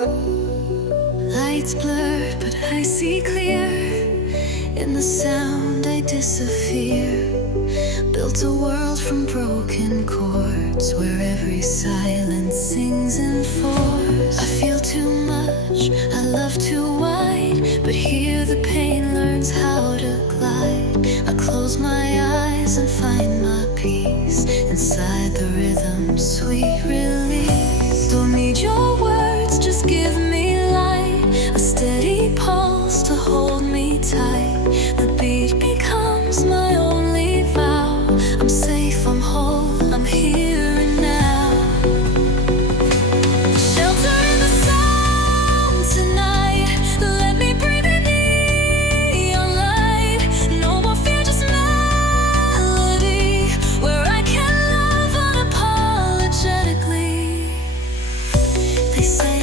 Lights blur, but I see clear. In the sound I disappear. Built a world from broken chords, where every silence sings in force. I feel too much, I love too wide, but here the pain learns how to glide. I close my eyes and find my peace inside the rhythm, sweet release. Don't need your words, just give me light, a steady pulse to hold me tight. The beat becomes my only vow. I'm safe, I'm whole, I'm here and now. Shelter in the sound tonight. Let me breathe in neon light. No more fear, just melody, where I can love unapologetically. They say